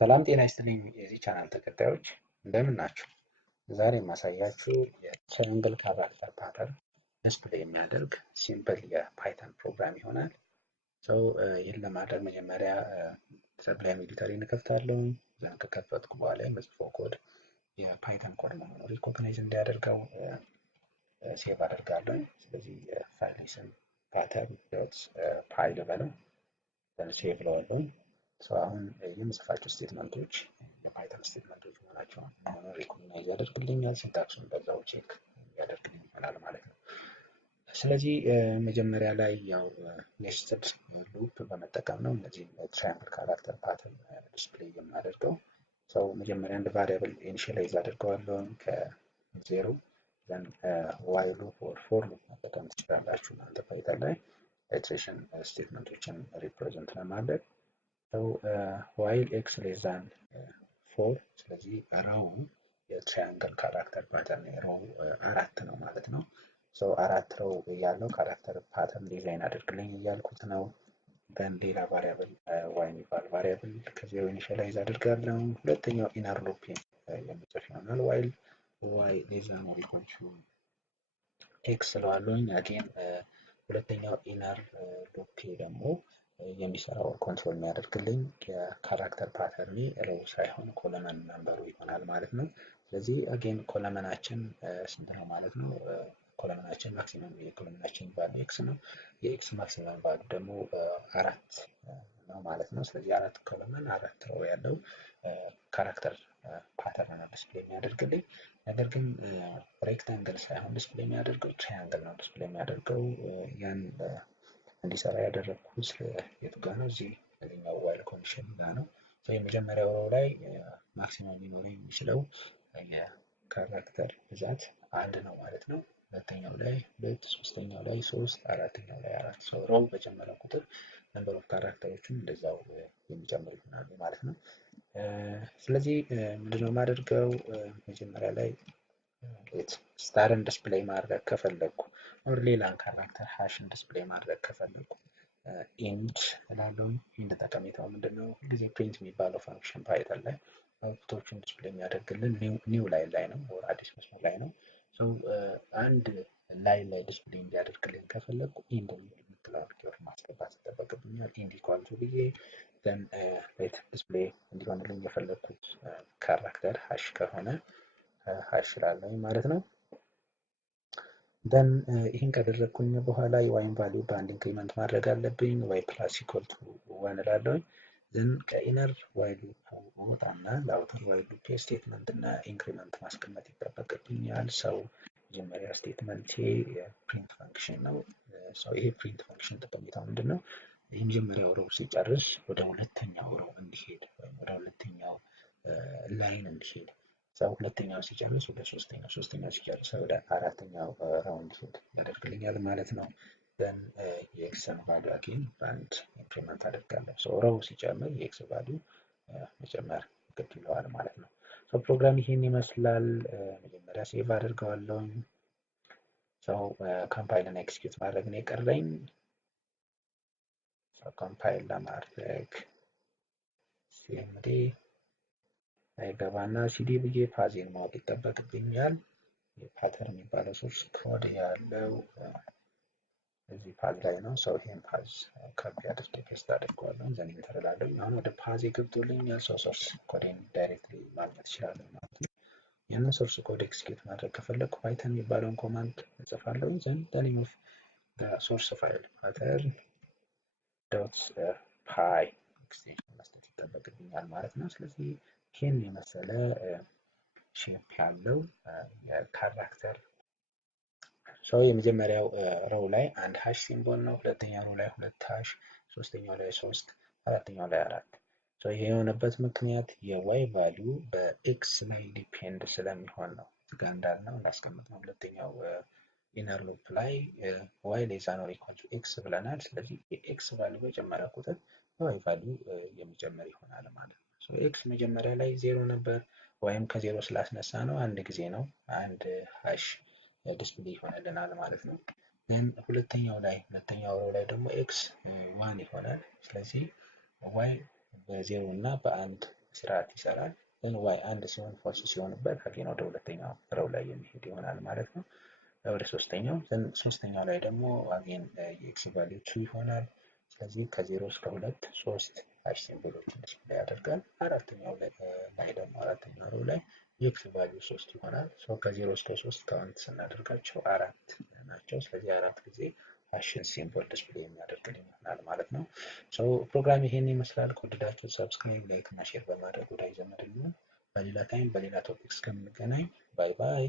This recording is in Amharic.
ሰላም ጤና ይስጥልኝ የዚህ ቻናል ተከታዮች እንደምን ናችሁ? ዛሬ የማሳያችሁ የትራያንግል ካራክተር ፓተርን ዲስፕሌይ የሚያደርግ ሲምፕል የፓይተን ፕሮግራም ይሆናል። ይህን ለማድረግ መጀመሪያ ሰብላይም ኤዲተር እንከፍታለሁ። ዘን ከከፈትኩ በኋላ የምጽፈው ኮድ የፓይተን ኮድ መሆኑን ሪኮግናይዝ እንዲያደርገው ሴቭ አደርጋለሁ። ስለዚህ የፋይል ስም ፓተርን ዶት ፓይ ልበለው፣ ዘን ሴቭ እለዋለሁ። አሁን የምጽፋቸው ስቴትመንቶች የፓይተን ስቴትመንቶች መሆናቸውን አሁን ሪኮግናይዝ ያደርግልኛል። ሲንታክሱን በዛው ቼክ ያደርግልኝ ይሆናል ማለት ነው። ስለዚህ መጀመሪያ ላይ ያው ኔስትድ ሉፕ በመጠቀም ነው እነዚህ ትራያንግል ካራክተር ፓተርን ዲስፕሌይ የማደርገው። መጀመሪያ አንድ ቫሪያብል ኢኒሺያላይዝ አድርገዋለሁ ከዜሮ ዘን ዋይል ሉፕ ኦር ፎር ሉፕ መጠቀም ትችላላችሁ እናንተ ፓይተን ላይ ኢትሬሽን ስቴትመንቶችን ሪፕሬዘንት ለማድረግ። ዋይል ኤክስ ሌስ ዛን 4 ስለዚህ ሮው የትራያንግል ካራክተር ፓተርን ሮው 4 ነው ማለት ነው። አራት ሮው ያለው ካራክተር ፓተርን ዲዛይን አድርግልኝ እያልኩት ነው። ደን ሌላ ቫሪያብል ዋይ የሚባል ቫሪያብል ከዜሮ ኢኒሺያላይዝ አድርጋለሁ። ሁለተኛው ኢነር ሉፕ የምጽፍ ይሆናል። ዋይል ዋይ ሌስ ዛን ኦር ኢኳል ቱ ኤክስ ስለዋለኝ አጌን ሁለተኛው ኢነር ሉፕ ደግሞ የሚሰራው ኮንትሮል የሚያደርግልኝ የካራክተር ፓተርን ሮው ሳይሆን ኮለመን ነምበሩ ይሆናል ማለት ነው። ስለዚህ አጌን ኮለመናችን ስንት ነው ማለት ነው? ኮለመናችን ማክሲመም የኮለመናችን ቫልዩ ኤክስ ነው። የኤክስ ማክሲመም ቫልዩ ደግሞ 4 ነው ማለት ነው። ስለዚህ 4 ኮለመን 4 ሮው ያለው ካራክተር ፓተርን ነው ዲስፕሌይ የሚያደርግልኝ። ነገር ግን ሬክታንግል ሳይሆን ዲስፕሌይ የሚያደርገው ትራያንግል ነው ዲስፕሌይ የሚያደርገው። ያን እንዲሰራ ያደረኩት የቱ ጋር ነው? እዚህ እዚህኛው ዋይል ኮንዲሽን ጋር ነው። የመጀመሪያው ሮው ላይ ማክሲመም ሊኖረው የሚችለው የካራክተር ብዛት 1 ነው ማለት ነው። ሁለተኛው ላይ 2፣ ሶስተኛው ላይ 3፣ አራተኛው ላይ 4። ሮው በጨመረ ቁጥር ነምበር ኦፍ ካራክተሮችን እንደዛው የሚጨምር ይሆናል ማለት ነው። ስለዚህ ምንድነው የማደርገው? መጀመሪያ ላይ ስታርን ዲስፕሌይ ማድረግ ከፈለኩ ኦር ሌላን ካራክተር ሃሽን ዲስፕሌይ ማድረግ ከፈለኩ ኢንድ እላለሁ። ኢንድ ጠቀሜታው ምንድነው? ሁልጊዜ ፕሪንት የሚባለው ፋንክሽን ፓይተን ላይ አውትፑቶችን ዲስፕሌይ የሚያደርግልን ኒው ላይን ላይ ነው ኦር አዲስ መስመር ላይ ነው። አንድ ላይን ላይ ዲስፕሌይ እንዲያደርግልኝ ከፈለኩ ኢንድ የምትለው ኪወርድ ማስገባት ይጠበቅብኛል። ኢንድ ኢኳል ቱ ብዬ ዘን ሌት ዲስፕሌይ እንዲሆንልኝ የፈለኩት ካራክተር ሃሽ ከሆነ ሃሽ እላለሁ ማለት ነው። ደን ይህን ካደረግኩኝ በኋላ የዋይን ቫልዩ በአንድ ኢንክሪመንት ማድረግ አለብኝ። ዋይ ፕላስ ኢኳል ቱ 1 እላለሁኝ። ዘን ከኢነር ዋይ ሉፕ ወጣና ለአውተር ዋይ ሉፕ ስቴትመንት እና ኢንክሪመንት ማስቀመጥ ይጠበቅብኛል። መጀመሪያ ስቴትመንት የፕሪንት ፋንክሽን ነው። ይሄ ፕሪንት ፋንክሽን ጠቀሜታው ምንድነው? የመጀመሪያው ሮው ሲጨርስ ወደ ሁለተኛው ሮው እንዲሄድ ወይም ወደ ሁለተኛው ላይን እንዲሄድ፣ ሁለተኛው ሲጨርስ ወደ ሶስተኛው፣ ሶስተኛው ሲጨርስ ወደ አራተኛው ሮው እንዲሄድ ያደርግልኛል ማለት ነው። ዘን የኤክስን ቫልዩ አጌን በአንድ ኢንክሪመንት አደርጋለሁ። ሮው ሲጨምር የኤክስ ቫልዩ መጨመር ግድ ይለዋል ማለት ነው። ፕሮግራም ይሄን ይመስላል። መጀመሪያ ሴቭ አድርገዋለሁ። ኮምፓይል እና ኤክስኪዩት ማድረግ ነው የቀረኝ። ኮምፓይል ለማድረግ ሲኤምዲ ገባና ሲዲ ብዬ ፓዜን ማወቅ ይጠበቅብኛል። የፓተርን የሚባለው ሶርስ ኮድ ያለው እዚህ ፓዝ ላይ ነው። ይሄን ፓዝ ካፒ አድርጌ ፔስት አድርገዋለሁ። ዘን ኢንተር እላለሁ። አሁን ወደ ፓዝ ገብቶልኛል። ሶርስ ኮዴን ዳይሬክትሊ ማግኘት እችላለሁ ማለት ነው። ያንን ሶርስ ኮድ ኤክስኪዩት ማድረግ ከፈለኩ ፓይተን የሚባለውን ኮማንድ እጽፋለሁ። ዘን ዘ ኔም ኦፍ ሶርስ ፋይል ፓተርን ዶት ፓይ ኤክስቴንሽን መስጠት ይጠበቅብኛል ማለት ነው። ስለዚህ ይህን የመሰለ ሼፕ ያለው የካራክተር የመጀመሪያው ሮው ላይ አንድ ሃሽ ሲምቦል ነው። ሁለተኛው ሮው ላይ 2 ሃሽ፣ ሶስተኛው ላይ 3፣ አራተኛው ላይ 4። ይሄ የሆነበት ምክንያት የዋይ ቫልዩ በኤክስ ላይ ዲፔንድ ስለሚሆን ነው። እዚጋ እንዳልነው እናስቀምጥ ነው። ሁለተኛው ኢነር ሉፕ ላይ ዋይ ሌስ ዛን ኦር ኢኳል ቱ ኤክስ ብለናል። ስለዚህ የኤክስ ቫልዩ በጨመረ ቁጥር የዋይ ቫልዩ የሚጨምር ይሆናል ማለት ነው። ኤክስ መጀመሪያ ላይ 0 ነበር፣ ወይም ከዜሮ ስላስነሳ ነው አንድ ጊዜ ነው አንድ ሃሽ ዲስፕሌይ ይሆንልናል ማለት ነው። ሁለተኛው ሮው ላይ ደግሞ ኤክስ 1 ይሆናል። ስለዚህ ዋይ በ0 እና በ1 ስርዓት ይሰራል። ግን ዋይ አንድ ሲሆን ፎልስ ሲሆንበት አጌን ወደ ሁለተኛው ሮው ላይ የሚሄድ ይሆናል ማለት ነው። ወደ ሶስተኛው ላይ ደግሞ አጌን የኤክስ ቫልዩ 2 ይሆናል። ስለዚህ ከ0 እስከ 2 3 ሃሽ ሲምቦሎችን ዲስፕሌይ ያደርጋል። አራተኛው ላይ ደግሞ አራተኛው ሮው ላይ የኤክስ ቫልዩ 3 ይሆናል። ከ0 እስከ 3 ካውንት ስናደርጋቸው አራት ናቸው። ስለዚህ አራት ጊዜ ሃሽን ሲምቦል ዲስፕሌይ የሚያደርግልን ይሆናል ማለት ነው። ፕሮግራም ይሄን ይመስላል። ከወደዳችሁ ሰብስክራይብ፣ ላይክ እና ሼር በማድረግ ወዳጅ ዘመድ ይሁኑ። በሌላ ታይም በሌላ ቶፒክ እስከምንገናኝ ባይ ባይ።